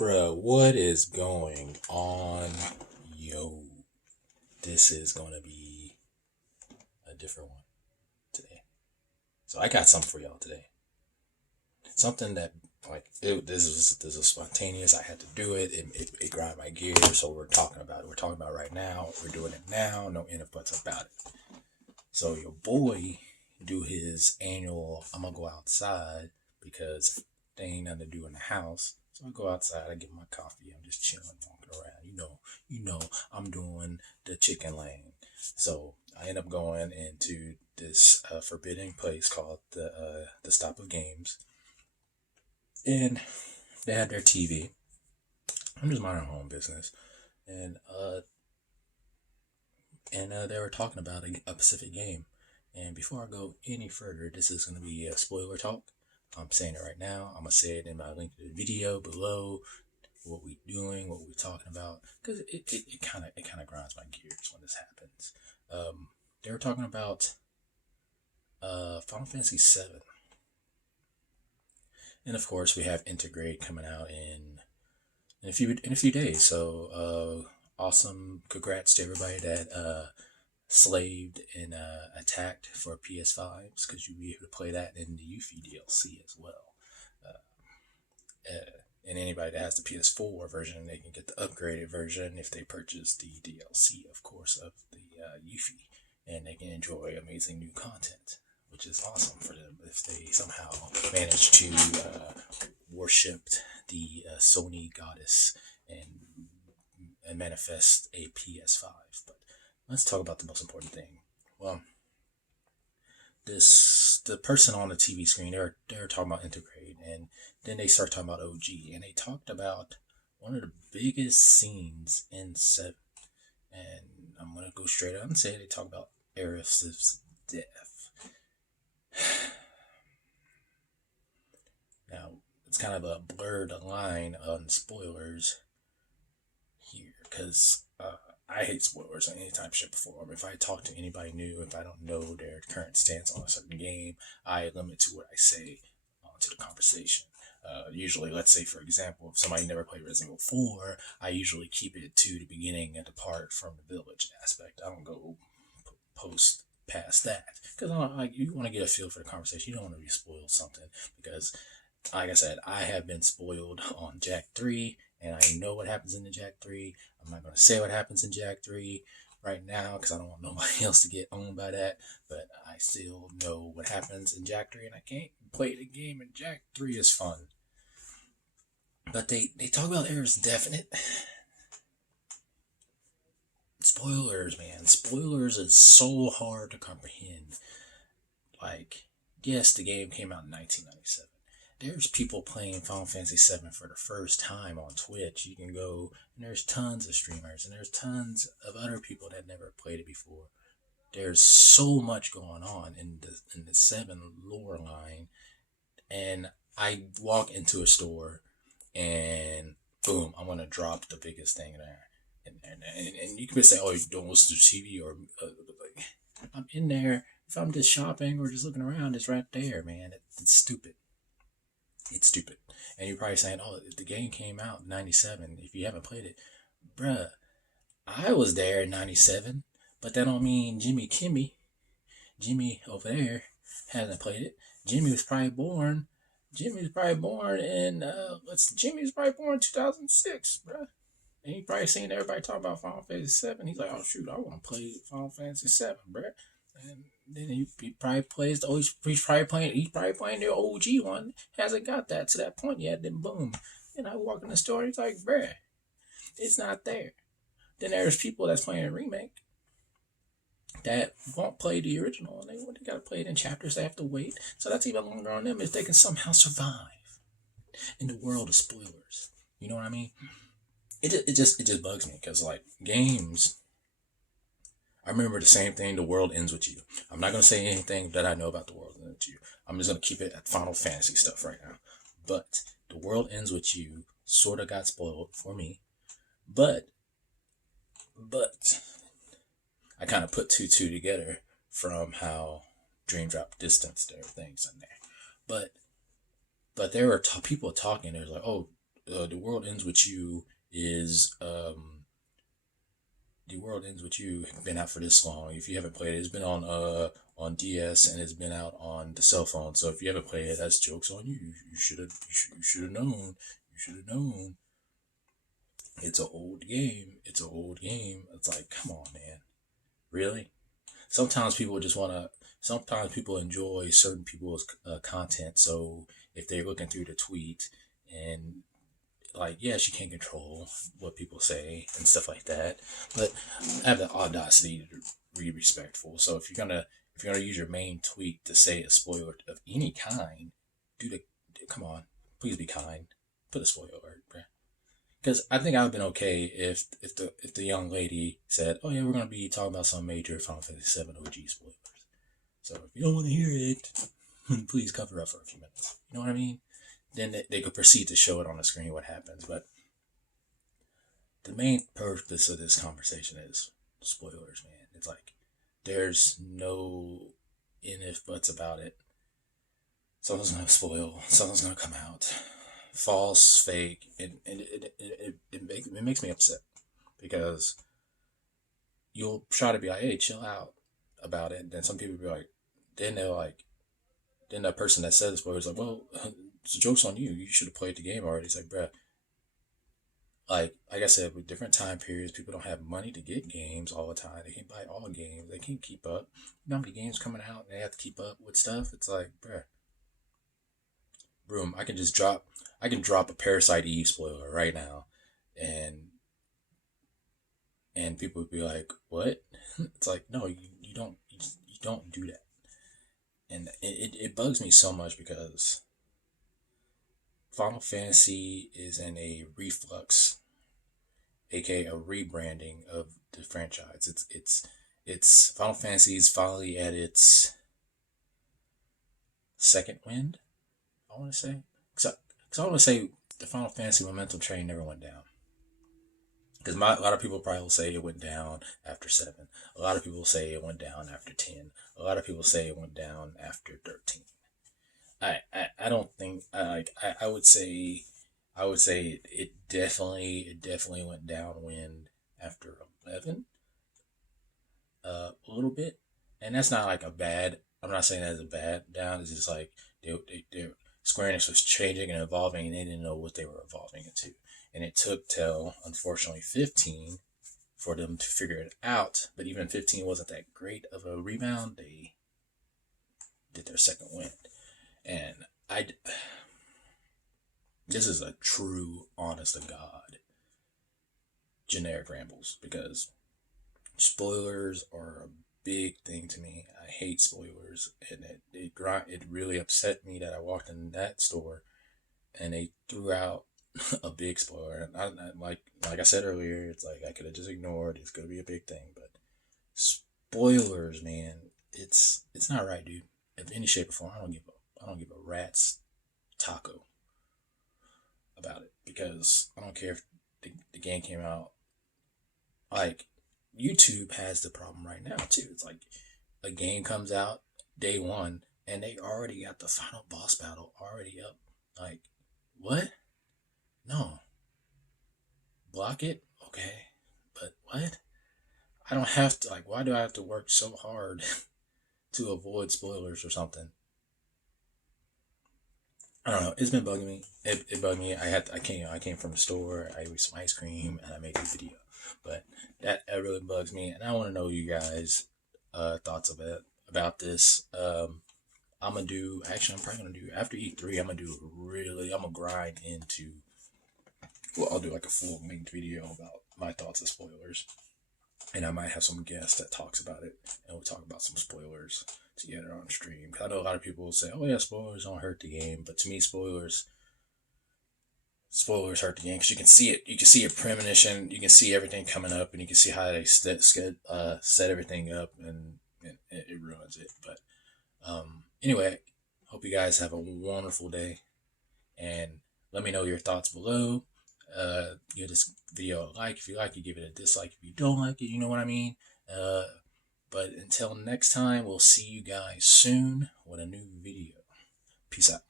Bruh, what is going on? Yo, this is gonna be a different one today. So I got something for y'all today. Something that this is spontaneous. I had to do it. It grind my gears. So we're talking about it. We're talking about it right now. We're doing it now. No in and buts about it. So your boy do his annual. I'm gonna go outside because there ain't nothing to do in the house. So I go outside. I get my coffee. I'm just chilling, walking around. You know. I'm doing the chicken lane. So I end up going into this forbidden place called the Stop of Games, and they had their TV. I'm just minding my own business, and they were talking about a specific game. And before I go any further, this is going to be a spoiler talk. I'm saying it right now. I'm going to say it in my link to the video below. What we doing, what we talking about, because it kind of grinds my gears when this happens. They were talking about Final Fantasy VII, and of course we have Integrate coming out in a few days. So awesome! Congrats to everybody that slaved and attacked for PS5s, because you'll be able to play that in the Yuffie DLC as well. And anybody that has the PS4 version, they can get the upgraded version if they purchase the DLC, of course, of the Yuffie, and they can enjoy amazing new content, which is awesome for them if they somehow manage to worship the Sony goddess and manifest a PS5. But let's talk about the most important thing. Well, the person on the TV screen, they were talking about Integrate, and then they start talking about OG, and they talked about one of the biggest scenes in Seven, and I'm gonna go straight out and say they talk about Aerith's death. Now it's kind of a blurred line on spoilers here, because I hate spoilers on any type of shit before. If I talk to anybody new, if I don't know their current stance on a certain game, I limit to what I say to the conversation. Usually, let's say, for example, if somebody never played Resident Evil 4, I usually keep it to the beginning and depart from the village aspect. I don't go post past that, because you want to get a feel for the conversation. You don't want to be spoiled something, because, like I said, I have been spoiled on Jack 3, and I know what happens in the Jack 3. I'm not going to say what happens in Jack 3 right now because I don't want nobody else to get owned by that, but I still know what happens in Jack 3, and I can't play the game, and Jack 3 is fun. But they talk about Aerith's definite. Spoilers, man. Spoilers is so hard to comprehend. Like, yes, the game came out in 1997. There's people playing Final Fantasy VII for the first time on Twitch. You can go, and there's tons of streamers, and there's tons of other people that never played it before. There's so much going on in the 7 lore line, and I walk into a store, and boom, I'm gonna drop the biggest thing there, and you can say, oh, you don't listen to TV, or like, I'm in there. If I'm just shopping or just looking around, it's right there, man. It's stupid. It's stupid. And you're probably saying, oh, the game came out in 97. If you haven't played it, bruh, I was there in 97, but that don't mean Jimmy over there, hasn't played it. Jimmy was probably born. Jimmy was probably born in, Jimmy was probably born in 2006, bruh. And he probably seen everybody talk about Final Fantasy 7. He's like, oh, shoot, I want to play Final Fantasy 7, bruh. And then he probably plays he's probably playing the OG one. Hasn't got that to that point yet. Then boom, and I walk in the store and he's like, bruh, it's not there. Then there's people that's playing a remake that won't play the original, and they gotta play it in chapters. They have to wait, so that's even longer on them if they can somehow survive in the world of spoilers. You know what I mean? It just bugs me, because like games, I remember the same thing. The world ends with you. I'm not going to say anything that I know about the world ends with you. I'm just going to keep it at Final Fantasy stuff right now. But the world ends with you sort of got spoiled for me. But I kind of put two together from how Dream Drop distanced their things in there. But there were people talking. They're like, oh, The World Ends With You is The World Ends With You has been out for this long. If you haven't played it, it's been on DS and it's been out on the cell phone. So if you haven't played it, that's jokes on you. You should have known. You should have known. It's an old game. It's an old game. It's like, come on, man. Really? Sometimes people just want to. Sometimes people enjoy certain people's content. So if they're looking through the tweet and like, yes, you can't control what people say and stuff like that, but have the audacity to be respectful. So if you're gonna use your main tweet to say a spoiler of any kind, do the come on, please be kind. Put a spoiler alert, bruh. Because I think I would have been okay if the young lady said, "Oh yeah, we're gonna be talking about some major Final Fantasy VII OG spoilers." So if you don't want to hear it, please cover up for a few minutes. You know what I mean? Then they could proceed to show it on the screen what happens. But the main purpose of this conversation is spoilers, man. It's like there's no in if buts about it. Something's gonna spoil. Something's gonna come out. False, fake, and it makes me upset because you'll try to be like, hey, chill out about it. And then some people be like, then they're like, then that person that said the spoilers like, well, it's a joke's on you. You should have played the game already. It's like, bruh, like I said, with different time periods, people don't have money to get games all the time. They can't buy all games. They can't keep up. You know how many games coming out and they have to keep up with stuff? It's like, bruh, boom, I can drop a Parasite Eve spoiler right now and people would be like, what? It's like, no, you don't do that. And it bugs me so much because Final Fantasy is in a reflux, aka a rebranding of the franchise. It's Final Fantasy is finally at its second wind. I want to say, because I want to say the Final Fantasy momentum train never went down. Because a lot of people probably will say it went down after 7. A lot of people say it went down after 10. A lot of people say it went down after 13. I don't think I would say it definitely went downwind after 11 a little bit, and that's not like a bad. I'm not saying that's a bad down. It's just like they Square Enix was changing and evolving, and they didn't know what they were evolving into, and it took till unfortunately 15 for them to figure it out. But even 15 wasn't that great of a rebound. They did their second win, and I this is a true, honest to God, generic rambles because spoilers are a big thing to me. I hate spoilers, and it really upset me that I walked in that store and they threw out a big spoiler. And like I said earlier, it's like I could have just ignored. It's gonna be a big thing, but spoilers, man, it's not right, dude. In any shape or form, I don't give a rat's taco about it because I don't care if the game came out. Like YouTube has the problem right now too. It's like a game comes out day one and they already got the final boss battle already up. Like, what? No. Block it? Okay. But what? I don't have to, like, why do I have to work so hard to avoid spoilers or something? I don't know. It's been bugging me. It bugged me. I came from the store. I ate some ice cream and I made this video. But that really bugs me, and I want to know you guys' thoughts about this. I'm gonna do. Actually, I'm probably gonna do after E3. I'm gonna grind into. Well, I'll do like a full length video about my thoughts of spoilers, and I might have some guests that talks about it, and we'll talk about some spoilers together on stream. Because I know a lot of people will say, "Oh yeah, spoilers don't hurt the game," but to me, spoilers hurt the game because you can see it. You can see a premonition. You can see everything coming up, and you can see how they set everything up, and it ruins it. But anyway, hope you guys have a wonderful day, and let me know your thoughts below. Give this video a like if you like it. Give it a dislike if you don't like it. You know what I mean. But until next time, we'll see you guys soon with a new video. Peace out.